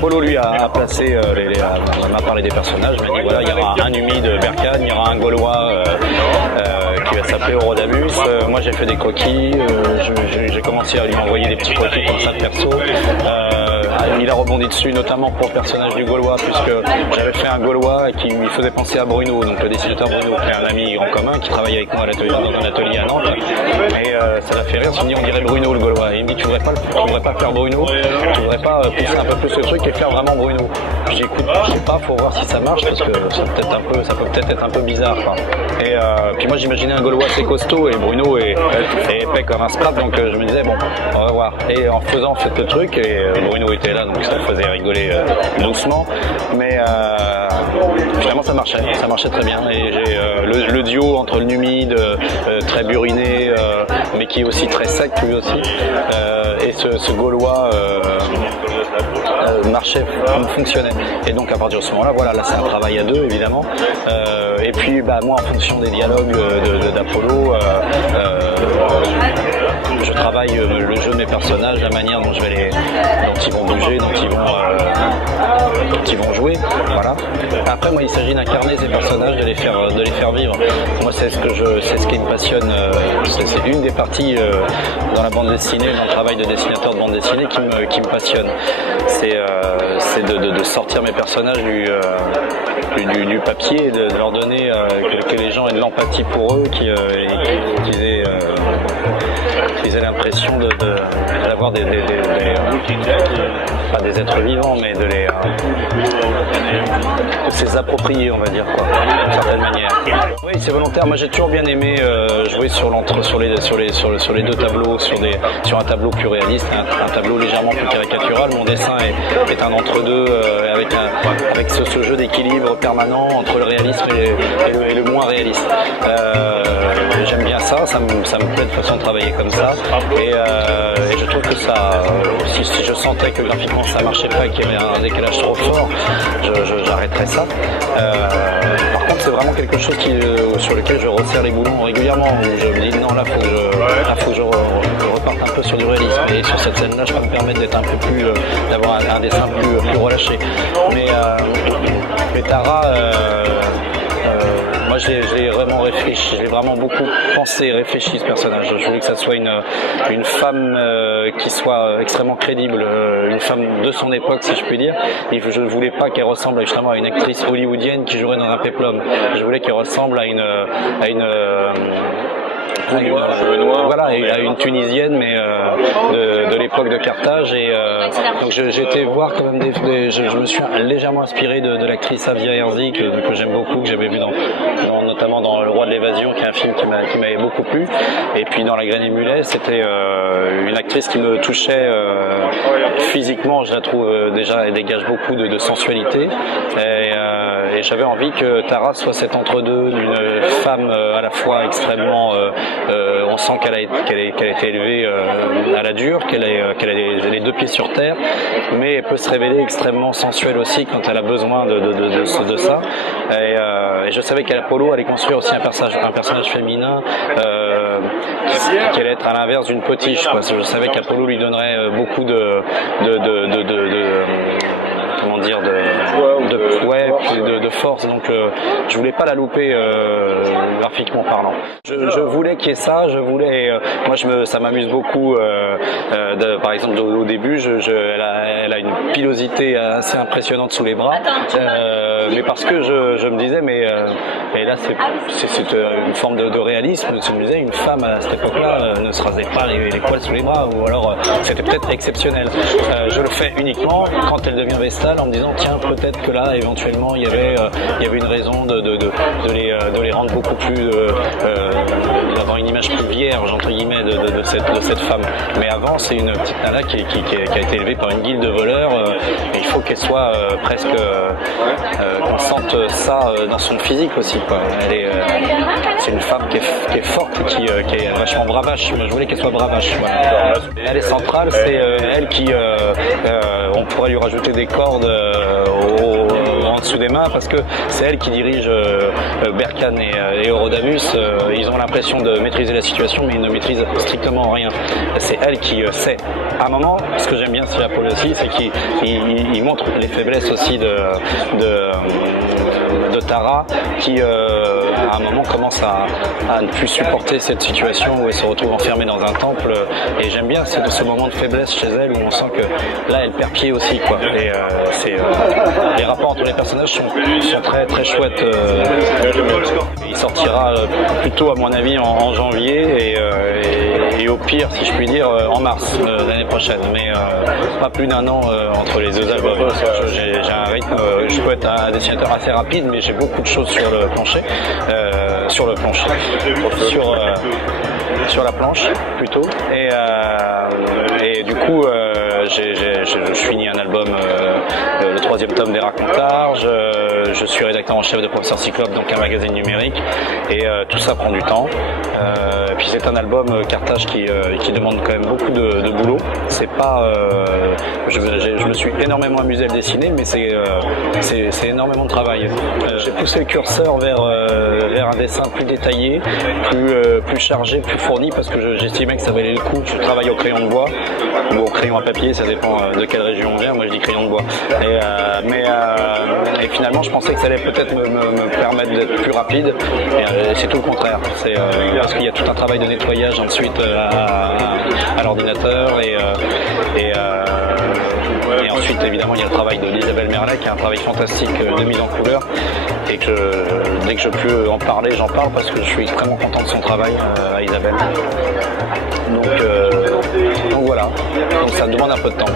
Apollo lui a placé, m'a parlé des personnages, il m'a dit voilà, il y aura un humide Berkane, il y aura un Gaulois qui va s'appeler Orodamus. Moi j'ai fait des croquis, j'ai commencé à lui envoyer des petits croquis comme ça de perso. Il a rebondi dessus, notamment pour le personnage du Gaulois, puisque j'avais fait un Gaulois qui lui faisait penser à Bruno, donc le dessinateur Bruno, qui est un ami en commun, qui travaille avec moi dans un atelier à Nantes. Et ça m'a fait rire, il me dit on dirait Bruno le Gaulois. Et il me dit tu voudrais pas faire Bruno, tu voudrais pas pousser un peu plus le truc et faire vraiment Bruno. Je dis écoute, je sais pas, faut voir si ça marche, parce que ça peut peut-être être un peu bizarre, quoi. Et puis moi j'imaginais un Gaulois assez costaud et Bruno est épais comme un sprat, donc je me disais bon, on va voir. Et en faisant le truc, et Bruno était là, donc ça me faisait rigoler doucement, mais finalement ça marchait très bien. Et j'ai le duo entre le numide, très buriné, mais qui est aussi très sec lui aussi, et ce Gaulois fonctionnait. Et donc à partir de ce moment-là, voilà, là c'est un travail à deux évidemment. Et puis moi en fonction des dialogues d'Apollo, je travaille le jeu de mes personnages, la manière dont ils vont bouger, dont ils vont jouer, voilà. Après moi il s'agit d'incarner ces personnages, de les faire vivre. Moi c'est ce qui me passionne, c'est une des parties dans la bande dessinée, dans le travail de dessinateur de bande dessinée qui me passionne. C'est de sortir mes personnages du papier et de leur donner que les gens aient de l'empathie pour eux, qu'ils aient l'impression d'avoir pas des êtres vivants, mais de se approprier, on va dire, quoi, d'une certaine manière. Oui, c'est volontaire. Moi, j'ai toujours bien aimé jouer sur les deux tableaux, sur un tableau plus réaliste, un tableau légèrement plus caricatural. Mon dessin est un entre-deux, avec ce jeu d'équilibre permanent entre le réalisme et le moins réaliste. J'aime bien ça me plaît de façon de travailler comme ça. Et je trouve que ça, si je sentais que graphiquement ça marchait pas et qu'il y avait un décalage trop fort, j'arrêterais ça. Par contre, c'est vraiment quelque chose sur lequel je resserre les boulons régulièrement, où je me dis non, là faut que je reparte un peu sur du réalisme. Et sur cette scène-là, je peux me permettre d'être un peu plus, d'avoir un dessin plus relâché. Mais Tara, moi je l'ai vraiment réfléchi, je l'ai vraiment beaucoup pensé et réfléchi ce personnage. Je voulais que ça soit une femme qui soit extrêmement crédible, une femme de son époque si je puis dire. Et je ne voulais pas qu'elle ressemble justement à une actrice hollywoodienne qui jouerait dans un péplum. Je voulais qu'elle ressemble à une Tunisienne, mais de l'époque de Carthage. Et donc j'ai été voir quand même je me suis légèrement inspiré de l'actrice Avia Herzi que j'aime beaucoup, que j'avais vu notamment dans Le Roi de l'Évasion, qui est un film qui m'avait beaucoup plu. Et puis dans La Graine et Mulet, c'était une actrice qui me touchait physiquement. Je la trouve déjà, elle dégage beaucoup de sensualité. Et j'avais envie que Tara soit cet entre-deux d'une femme à la fois extrêmement on sent qu'elle a été élevée à la dure, qu'elle a les deux pieds sur terre, mais elle peut se révéler extrêmement sensuelle aussi quand elle a besoin de ça. Et je savais qu'Apollo allait construire aussi un personnage féminin qui allait être à l'inverse d'une potiche, quoi. Je savais qu'Apollo lui donnerait beaucoup de force, donc je voulais pas la louper graphiquement parlant. Je voulais qu'il y ait ça, ça m'amuse beaucoup, par exemple au début, elle a une pilosité assez impressionnante sous les bras, mais parce que je me disais, et là c'est une forme de réalisme, je me disais, une femme à cette époque-là ne se rasait pas les poils sous les bras, ou alors c'était peut-être exceptionnel. Je le fais uniquement quand elle devient vestale, en me disant tiens, peut-être que là éventuellement il y avait une raison de les rendre beaucoup plus d'avoir une image plus vierge entre guillemets de cette femme. Mais avant, c'est une petite nana qui a été élevée par une guilde de voleurs, et il faut qu'elle soit presque qu'on sente ça dans son physique aussi, quoi. C'est une femme qui est forte, qui est vachement bravache. Moi, je voulais qu'elle soit bravache, voilà. Elle est centrale, c'est elle qui on pourrait lui rajouter des cordes en dessous des mains parce que c'est elle qui dirige Berkane et Eurodavus. Ils ont l'impression de maîtriser la situation, mais ils ne maîtrisent strictement rien. C'est elle qui sait. À un moment, ce que j'aime bien chez Apollo aussi, c'est qu'il montre les faiblesses aussi de Tara, qui à un moment commence à ne plus supporter cette situation où elle se retrouve enfermée dans un temple. Et j'aime bien ce moment de faiblesse chez elle où on sent que là elle perd pied aussi, quoi. Et les rapports entre les personnages sont très très chouettes. Il sortira plutôt à mon avis en janvier et au pire, si je puis dire, en mars l'année prochaine. Mais pas plus d'1 an entre les deux albums. J'ai un rythme, je peux être un dessinateur assez rapide, mais j'ai beaucoup de choses sur le plancher. Sur la planche plutôt. Et du coup, je finis un album, le 3e tome des Racontards. Je suis rédacteur en chef de Professeur Cyclope, donc un magazine numérique. Et tout ça prend du temps. Puis c'est un album Carthage qui demande quand même beaucoup de boulot. C'est pas, je me suis énormément amusé à le dessiner, mais c'est énormément de travail. J'ai poussé le curseur vers un dessin plus détaillé, plus chargé, plus fourni, parce que j'estimais que ça valait le coup. Je travaille au crayon de bois ou au crayon à papier, ça dépend de quelle région on vient. Moi je dis crayon de bois. Et finalement je pensais que ça allait peut-être me permettre d'être plus rapide. Et c'est tout le contraire. C'est parce qu'il y a tout un travail de nettoyage ensuite à l'ordinateur et ensuite évidemment il y a le travail d'Isabelle Merlet qui est un travail fantastique de mise en couleur et que dès que je peux en parler, j'en parle parce que je suis extrêmement content de son travail à Isabelle. Donc voilà, donc ça demande un peu de temps.